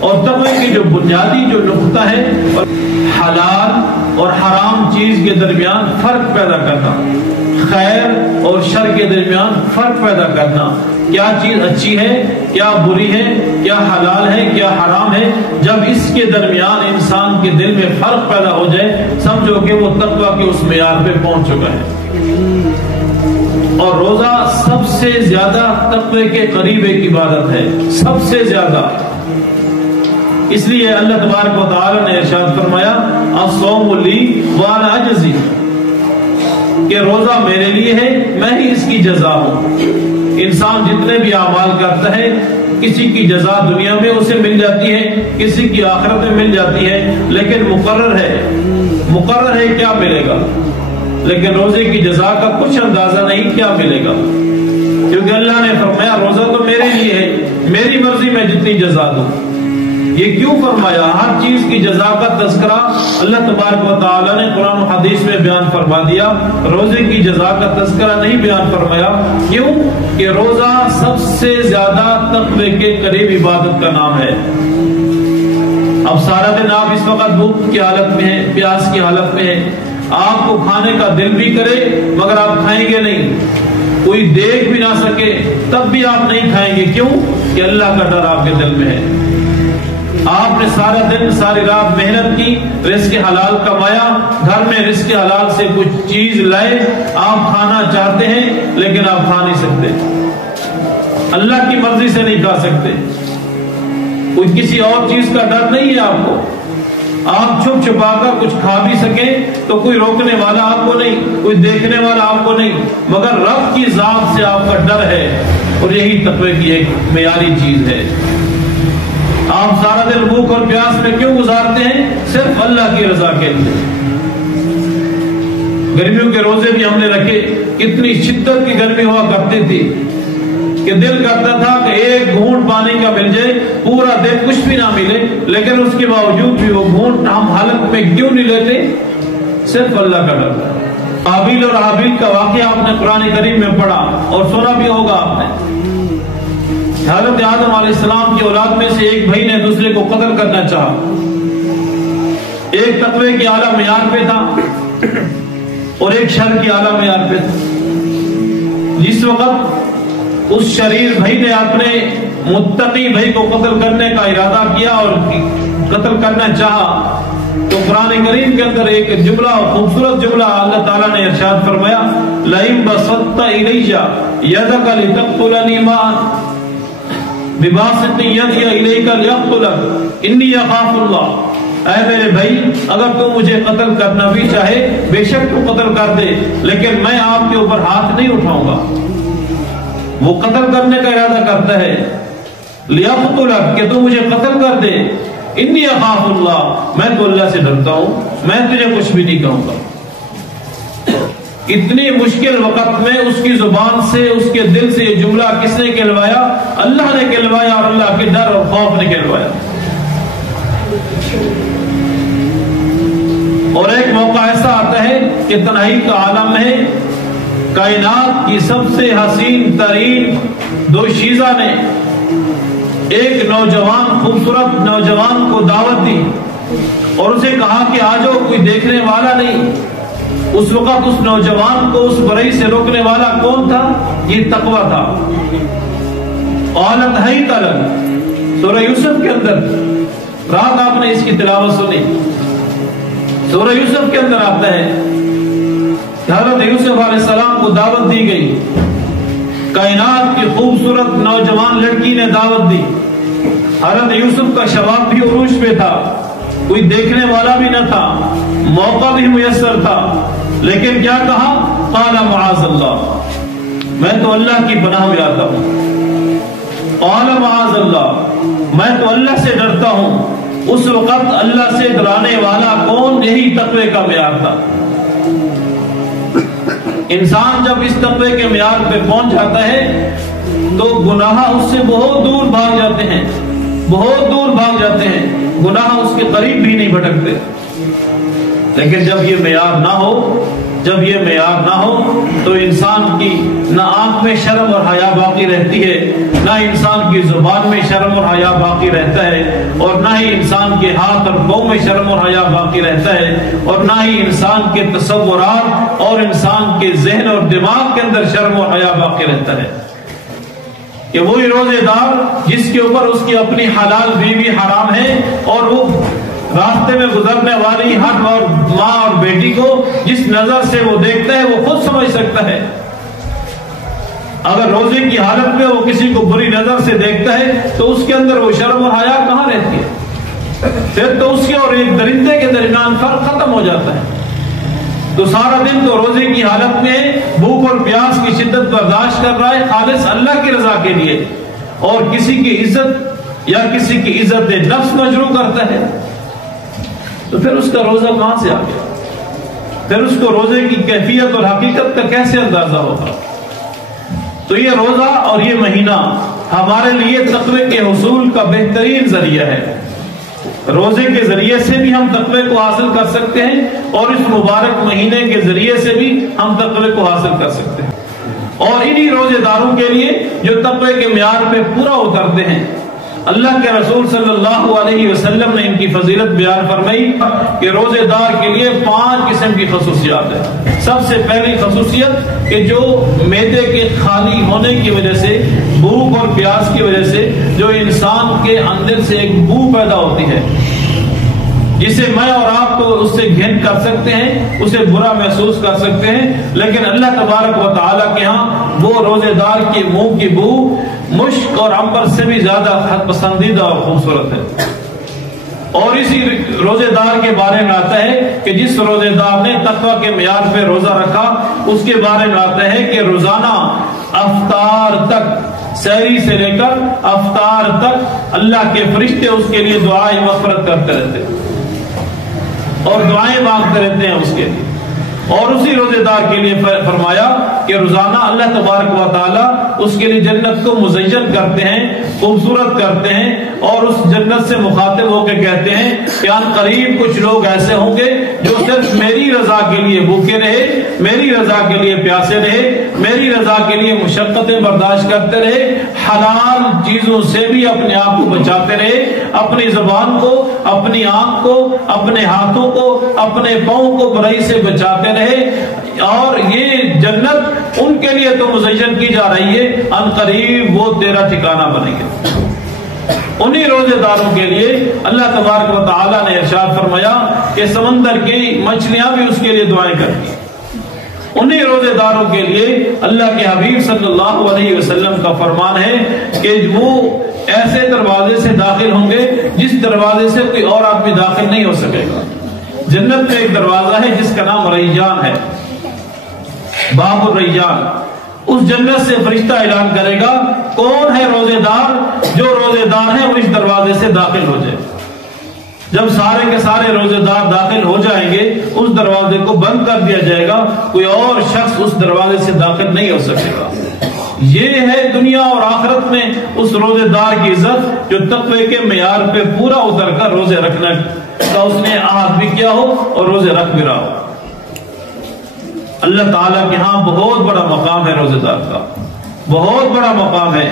اور تقوی کی جو بنیادی جو نقطہ ہے حلال اور حرام چیز کے درمیان فرق پیدا کرنا، خیر اور شر کے درمیان فرق پیدا کرنا، کیا چیز اچھی ہے، کیا بری ہے، کیا حلال ہے، کیا حرام ہے. جب اس کے درمیان انسان کے دل میں فرق پیدا ہو جائے، سمجھو کہ وہ تقوی کے اس معیار پہ پہنچ چکا ہے. اور روزہ سب سے زیادہ تقوی کے قریب ایک عبادت ہے، سب سے زیادہ. اس لیے اللہ تبارک و تعالی نے ارشاد فرمایا الصوم لی وانا اجزی، کہ روزہ میرے لیے ہے، میں ہی اس کی جزا ہوں. انسان جتنے بھی اعمال کرتا ہے، کسی کی جزا دنیا میں اسے مل جاتی ہے، کسی کی آخرت میں مل جاتی ہے، لیکن مقرر ہے کیا ملے گا. لیکن روزے کی جزا کا کچھ اندازہ نہیں کیا ملے گا، کیونکہ اللہ نے فرمایا روزہ تو میرے لیے ہے، میری مرضی میں جتنی جزا دوں. یہ کیوں فرمایا؟ ہر چیز کی جزا کا تذکرہ اللہ تبارک و تعالی نے قرآن و حدیث میں بیان فرما دیا، روزے کی جزا کا تذکرہ نہیں بیان فرمایا. کیوں؟ کہ روزہ سب سے زیادہ تقوی کے قریب عبادت کا نام ہے. اب سارا دن آپ اس وقت بھوک کی حالت میں ہیں، پیاس کی حالت میں ہیں، آپ کو کھانے کا دل بھی کرے مگر آپ کھائیں گے نہیں، کوئی دیکھ بھی نہ سکے تب بھی آپ نہیں کھائیں گے. کیوں؟ کہ اللہ کا ڈر آپ کے دل میں ہے. آپ نے سارا دن ساری رات محنت کی، رزق حلال کمایا، گھر میں رزق حلال سے کچھ چیز لائے، آپ کھانا چاہتے ہیں لیکن آپ کھا نہیں سکتے، اللہ کی مرضی سے نہیں کھا سکتے. کوئی کسی اور چیز کا ڈر نہیں ہے آپ کو، آپ چھپ چھپا کر کچھ کھا بھی سکیں تو کوئی روکنے والا آپ کو نہیں، کوئی دیکھنے والا آپ کو نہیں، مگر رب کی ذات سے آپ کا ڈر ہے. اور یہی تقوی کی ایک معیاری چیز ہے. آپ سارا دن بھوک اور پیاس میں کیوں گزارتے ہیں؟ صرف اللہ کی رضا کے لیے. گرمیوں کے روزے بھی ہم نے رکھے، کتنی شدت کی گرمی ہوا کرتی تھی کہ دل کرتا تھا کہ ایک گھونٹ پانی کا مل جائے، پورا دن کچھ بھی نہ ملے، لیکن اس کے باوجود بھی وہ گھونٹ ہم حالت میں کیوں نہیں لیتے؟ صرف اللہ کا ڈر. قابیل اور حابیل کا واقعہ آپ نے قرآن کریم میں پڑھا اور سنا بھی ہوگا آپ نے. حضرت آدم علیہ السلام کی اولاد میں سے ایک بھائی نے دوسرے کو قتل کرنا چاہا. ایک تقوی کی اعلیٰ معیار پہ تھا اور ایک شر کی اعلیٰ معیار پہ تھا. جس وقت اس شریر بھائی نے اپنے متقی بھائی کو قتل کرنے کا ارادہ کیا اور قتل کرنا چاہا، تو قرآن کریم کے اندر ایک جملہ، خوبصورت جملہ اللہ تعالیٰ نے ارشاد فرمایا لئن بسطت الی یدک لتقتلنی ما بباسط یدی الیک لیقتلک انی اخاف اللہ. اے میرے بھائی، اگر تو مجھے قتل کرنا بھی چاہے بے شک تو قتل کر دے، لیکن میں آپ کے اوپر ہاتھ نہیں اٹھاؤں گا. وہ قتل کرنے کا ارادہ کرتا ہے، لیقتلک کہ تو مجھے قتل کر دے، انی اخاف اللہ میں تو اللہ سے ڈرتا ہوں، میں تجھے کچھ بھی نہیں کہوں گا. اتنی مشکل وقت میں اس کی زبان سے، اس کے دل سے یہ جملہ کس نے کہلوایا؟ اللہ نے کہلوایا، اور اللہ کے ڈر اور خوف نے کہلوایا. اور ایک موقع ایسا آتا ہے کہ تنہائی کا عالم ہے، کائنات کی سب سے حسین ترین دو شیزہ نے ایک نوجوان، خوبصورت نوجوان کو دعوت دی اور اسے کہا کہ آ جاؤ، کوئی دیکھنے والا نہیں. اس وقت اس نوجوان کو اس برائی سے روکنے والا کون تھا؟ یہ تقویٰ تھا. قالت حیت لک، سورہ یوسف کے اندر، رات آپ نے اس کی تلاوت سنی، سورہ یوسف کے اندر آتا ہے حضرت یوسف علیہ السلام کو دعوت دی گئی. کائنات کی خوبصورت نوجوان لڑکی نے دعوت دی. حضرت یوسف کا شباب بھی عروج پہ تھا، کوئی دیکھنے والا بھی نہ تھا، موقع بھی میسر تھا، لیکن کیا کہا؟ قال معاذ اللہ، میں تو اللہ کی پناہ میں آتا ہوں. قال معاذ اللہ، میں تو اللہ سے ڈرتا ہوں. اس وقت اللہ سے ڈرانے والا کون؟ یہی تقوی کا معیار تھا. انسان جب اس تقوی کے معیار پہ پہنچ جاتا ہے تو گناہ اس سے بہت دور بھاگ جاتے ہیں، بہت دور بھاگ جاتے ہیں، گناہ اس کے قریب بھی نہیں بھٹکتے. لیکن جب یہ معیار نہ ہو جب یہ معیار نہ ہو تو انسان کی نہ آنکھ میں شرم اور حیا باقی رہتی ہے، نہ انسان کی زبان میں شرم اور حیا باقی رہتا ہے، اور نہ ہی انسان کے ہاتھ اور پاؤں میں شرم اور حیا باقی رہتا ہے، اور نہ ہی انسان کے تصورات اور انسان کے ذہن اور دماغ کے اندر شرم اور حیا باقی رہتا ہے۔ کہ وہی روزے دار جس کے اوپر اس کی اپنی حلال بیوی حرام ہے، اور وہ راستے میں گزرنے والی ہر اور ماں اور بیٹی کو جس نظر سے وہ دیکھتا ہے وہ خود سمجھ سکتا ہے۔ اگر روزے کی حالت میں وہ کسی کو بری نظر سے دیکھتا ہے تو اس کے اندر وہ شرم اور حیا کہاں رہتی ہے؟ پھر تو اس کے اور ایک درندے کے درمیان فرق ختم ہو جاتا ہے۔ تو سارا دن تو روزے کی حالت میں بھوک اور پیاس کی شدت برداشت کر رہا ہے خالص اللہ کی رضا کے لیے، اور کسی کی عزت یا کسی کی عزت نفس مجروح کرتا ہے، تو پھر اس کا روزہ کہاں سے آ گیا؟ پھر اس کو روزے کی کیفیت اور حقیقت کا کیسے اندازہ ہوگا؟ تو یہ روزہ اور یہ مہینہ ہمارے لیے تقوی کے حصول کا بہترین ذریعہ ہے۔ روزے کے ذریعے سے بھی ہم تقوی کو حاصل کر سکتے ہیں، اور اس مبارک مہینے کے ذریعے سے بھی ہم تقوی کو حاصل کر سکتے ہیں۔ اور انہی روزے داروں کے لیے جو تقوی کے معیار پہ پورا اترتے ہیں، اللہ کے رسول صلی اللہ علیہ وسلم نے ان کی فضیلت بیان فرمائی کہ روزے دار کے لیے 5 قسم کی خصوصیات ہیں۔ سب سے پہلی خصوصیت کہ جو معدے کے خالی ہونے کی وجہ سے، بھوک اور پیاس کی وجہ سے جو انسان کے اندر سے ایک بو پیدا ہوتی ہے، جسے میں اور آپ تو اس سے گھن کر سکتے ہیں، اسے برا محسوس کر سکتے ہیں، لیکن اللہ تبارک و تعالیٰ کے ہاں وہ روزے دار کے منہ کی بو مشک اور عنبر سے بھی زیادہ پسندیدہ اور خوبصورت ہے۔ اور اسی روزے دار کے بارے میں آتا ہے کہ جس روزے دار نے تقوی کے معیار پہ روزہ رکھا، اس کے بارے میں آتا ہے کہ روزانہ افطار تک، سحری سے لے کر افطار تک اللہ کے فرشتے اس کے لیے دعائیں مغفرت کرتے رہتے ہیں اور دعائیں مانگتے رہتے ہیں اس کے لیے۔ اور اسی روزے دار کے لیے فرمایا کہ روزانہ اللہ تبارک و تعالیٰ اس کے لیے جنت کو مزین کرتے ہیں، خوبصورت کرتے ہیں، اور اس جنت سے مخاطب ہو کے کہتے ہیں کہ ان قریب کچھ لوگ ایسے ہوں گے جو صرف میری رضا کے لیے بھوکے رہے، میری رضا کے لیے پیاسے رہے، میری رضا کے لیے مشقتیں برداشت کرتے رہے، حلال چیزوں سے بھی اپنے آپ کو بچاتے رہے، اپنی زبان کو، اپنی آنکھ کو، اپنے ہاتھوں کو، اپنے پاؤں کو برائی سے بچاتے رہے، اور یہ جنت ان کے لیے تو مزین کی جا رہی ہے، ان قریب وہ تیرا ٹھکانہ بنے گا۔ انہی روزے داروں کے لیے اللہ تبارک و تعالیٰ نے ارشاد فرمایا کہ سمندر کی مچھلیاں بھی اس کے لیے دعائیں کرتی ہیں۔ انہی روزے داروں کے لیے اللہ کے حبیب صلی اللہ علیہ وسلم کا فرمان ہے کہ وہ ایسے دروازے سے داخل ہوں گے جس دروازے سے کوئی اور آدمی داخل نہیں ہو سکے گا۔ جنت میں ایک دروازہ ہے جس کا نام ریان ہے، باب الریان۔ اس جنت سے فرشتہ اعلان کرے گا کون ہے روزے دار، جو روزے دار ہے وہ اس دروازے سے داخل ہو جائے۔ جب سارے کے سارے روزے دار داخل ہو جائیں گے اس دروازے کو بند کر دیا جائے گا، کوئی اور شخص اس دروازے سے داخل نہیں ہو سکے گا۔ یہ ہے دنیا اور آخرت میں اس روزے دار کی عزت جو تقوی کے معیار پہ پورا اتر کر روزے رکھنے کا اس نے عہد بھی کیا ہو اور روزے رکھ بھی رہا ہو۔ اللہ تعالیٰ کے ہاں بہت بڑا مقام ہے روزے دار کا، بہت بڑا مقام ہے۔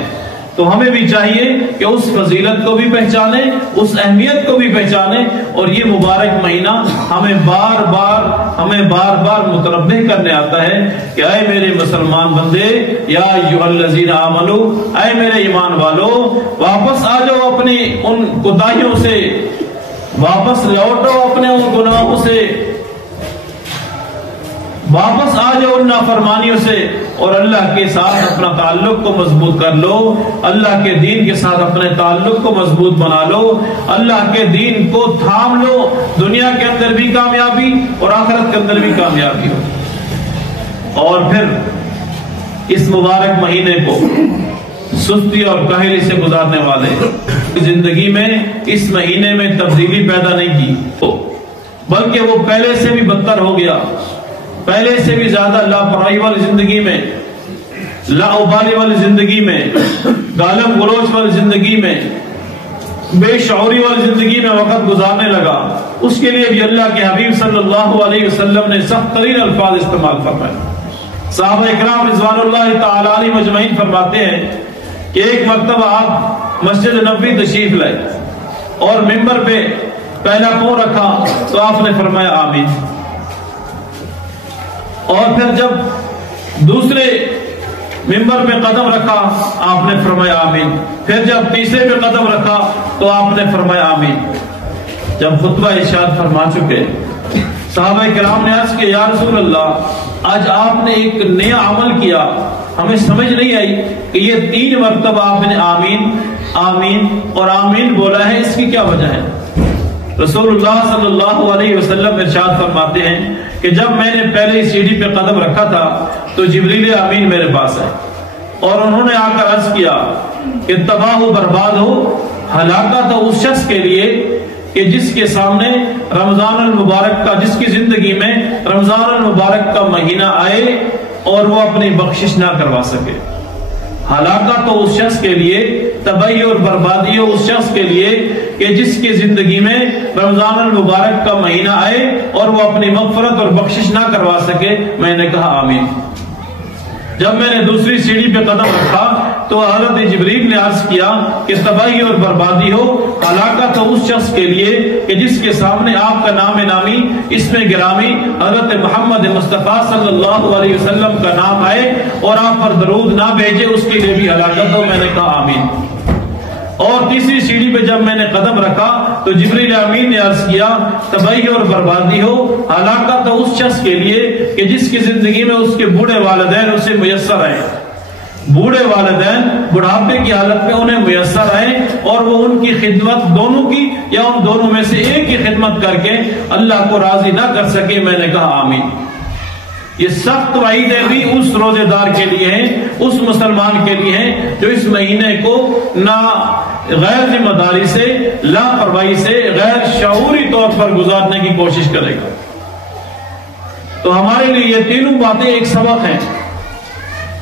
تو ہمیں بھی چاہیے کہ اس فضیلت کو بھی پہچانیں، اس اہمیت کو بھی پہچانیں، اور یہ مبارک مہینہ ہمیں بار بار متنبہ کرنے آتا ہے کہ اے میرے مسلمان بندے، یا ایھا الذین آمنو، اے میرے ایمان والو، واپس آ جاؤ اپنی ان کوتاہیوں سے، واپس لوٹو اپنے ان گناہوں سے، واپس آ جاؤ ان نافرمانیوں سے، اور اللہ کے ساتھ اپنا تعلق کو مضبوط کر لو، اللہ کے دین کے ساتھ اپنے تعلق کو مضبوط بنا لو، اللہ کے دین کو تھام لو، دنیا کے اندر بھی کامیابی اور آخرت کے اندر بھی کامیابی ہو۔ اور پھر اس مبارک مہینے کو سستی اور کاہلی سے گزارنے والے زندگی میں اس مہینے میں تبدیلی پیدا نہیں کی، بلکہ وہ پہلے سے بھی بدتر ہو گیا، پہلے سے بھی زیادہ لاپرواہی والی زندگی میں، لاابالی والی زندگی میں، گالم گلوچ والی زندگی میں، بے شعوری والی زندگی میں وقت گزارنے لگا۔ اس کے لیے بھی اللہ کے حبیب صلی اللہ علیہ وسلم نے سخت ترین الفاظ استعمال فرمائے۔ صحابہ اکرام رضوان اللہ تعالی علیہ مجمعین فرماتے ہیں کہ ایک مرتبہ آپ مسجد نبوی تشریف لائے اور ممبر پہ پہلا پاؤں رکھا تو آپ نے فرمایا آمین، اور پھر جب دوسرے ممبر پہ قدم رکھا آپ نے فرمایا آمین، پھر جب تیسرے پہ قدم رکھا تو آپ نے فرمایا آمین۔ جب خطبہ ارشاد فرما چکے صحابہ کرام نے عرض کہ یا رسول اللہ آج آپ نے ایک نیا عمل کیا، ہمیں سمجھ نہیں آئی کہ یہ 3 مرتبہ آپ نے آمین آمین اور آمین بولا ہے، اس کی کیا وجہ ہے؟ رسول اللہ صلی اللہ علیہ وسلم ارشاد فرماتے ہیں کہ جب میں نے پہلے سیڑھی پہ قدم رکھا تھا تو جبریل امین میرے پاس آئے اور انہوں نے آ کر عرض کیا کہ تباہ و برباد ہو، ہلاکت ہو اس شخص کے لیے کہ جس کے سامنے رمضان المبارک کا، جس کی زندگی میں رمضان المبارک کا مہینہ آئے اور وہ اپنی بخشش نہ کروا سکے۔ ہلاکت ہو اس شخص کے لیے، تباہی اور بربادی ہو اس شخص کے لیے کہ جس کی زندگی میں رمضان المبارک کا مہینہ آئے اور وہ اپنی مغفرت اور بخشش نہ کروا سکے۔ میں نے کہا آمین۔ جب میں نے دوسری سیڑھی پہ قدم رکھا تو حضرت جبریل نے عرض کیا کہ تباہی اور بربادی ہو، ہلاکت ہو اس شخص کے لیے کہ جس کے سامنے آپ کا نام نامی، اسم گرامی حضرت محمد مصطفیٰ صلی اللہ علیہ وسلم کا نام آئے اور آپ پر درود نہ بھیجے، اس کے لیے بھی ہلاکت ہو۔ میں نے کہا آمین۔ اور تیسری سیڑھی پہ جب میں نے قدم رکھا تو جبریل امین نے عرض کیا تباہی اور بربادی ہو، ہلاکت ہو اس شخص کے لیے کہ جس کی زندگی میں اس کے بوڑھے والدین اسے میسر آئے، بوڑھے والدین بڑھاپے کی حالت میں انہیں میسر آئے اور وہ ان کی خدمت دونوں کی یا ان دونوں میں سے ایک کی خدمت کر کے اللہ کو راضی نہ کر سکے۔ میں نے کہا آمین۔ یہ سخت وعیدیں بھی اس روزے دار کے لیے ہیں، اس مسلمان کے لیے ہیں جو اس مہینے کو نہ غیر ذمہ داری سے، لاپرواہی سے، غیر شعوری طور پر گزارنے کی کوشش کرے گا۔ تو ہمارے لیے یہ تینوں باتیں ایک سبق ہیں۔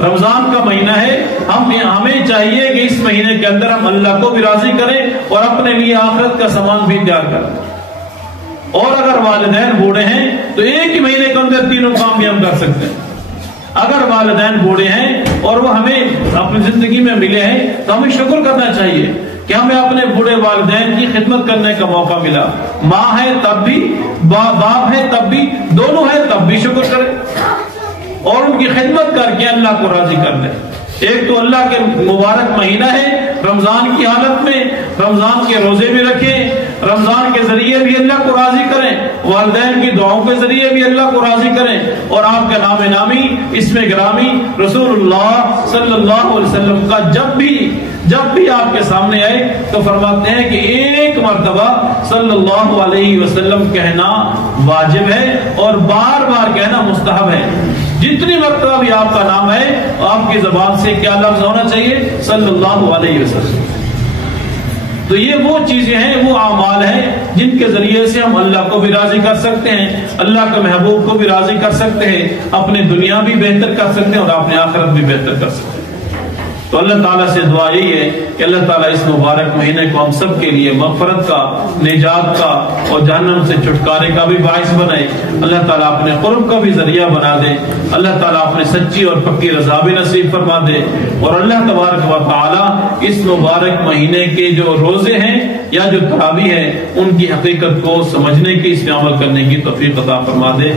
رمضان کا مہینہ ہے، ہمیں چاہیے کہ اس مہینے کے اندر ہم اللہ کو بھی راضی کریں اور اپنے لیے آخرت کا سامان بھی تیار کریں۔ اور اگر والدین بوڑھے ہیں تو ایک ہی مہینے کے اندر تینوں کام بھی ہم کر سکتے ہیں۔ اگر والدین بوڑھے ہیں اور وہ ہمیں اپنی زندگی میں ملے ہیں تو ہمیں شکر کرنا چاہیے کہ ہمیں اپنے بوڑھے والدین کی خدمت کرنے کا موقع ملا۔ ماں ہے تب بھی، باپ ہے تب بھی، دونوں ہے تب بھی شکر کریں اور ان کی خدمت کر کے اللہ کو راضی کر دیں۔ ایک تو اللہ کے مبارک مہینہ ہے، رمضان کی حالت میں رمضان کے روزے بھی رکھیں، رمضان کے ذریعے بھی اللہ کو راضی کریں، والدین کی دعاؤں کے ذریعے بھی اللہ کو راضی کریں، اور آپ کا نام نامی، اسم گرامی رسول اللہ صلی اللہ علیہ وسلم کا جب بھی آپ کے سامنے آئے تو فرماتے ہیں کہ ایک مرتبہ صلی اللہ علیہ وسلم کہنا واجب ہے اور بار بار کہنا مستحب ہے۔ جتنی مرتبہ بھی آپ کا نام ہے آپ کی زبان سے کیا لفظ ہونا چاہیے؟ صلی اللہ علیہ وسلم۔ تو یہ وہ چیزیں ہیں، وہ اعمال ہیں جن کے ذریعے سے ہم اللہ کو بھی راضی کر سکتے ہیں، اللہ کے محبوب کو بھی راضی کر سکتے ہیں، اپنی دنیا بھی بہتر کر سکتے ہیں اور اپنی آخرت بھی بہتر کر سکتے ہیں۔ تو اللہ تعالیٰ سے دعا یہی ہے کہ اللہ تعالیٰ اس مبارک مہینے کو ہم سب کے لیے مغفرت کا، نجات کا اور جہنم سے چھٹکارے کا بھی باعث بنائے۔ اللہ تعالیٰ اپنے قرب کا بھی ذریعہ بنا دے، اللہ تعالیٰ اپنے سچی اور پکی رضا بھی نصیب فرما دے، اور اللہ تبارک و تعالیٰ اس مبارک مہینے کے جو روزے ہیں یا جو تراویح ہیں ان کی حقیقت کو سمجھنے کی، اس میں عمل کرنے کی توفیق عطا فرما دے۔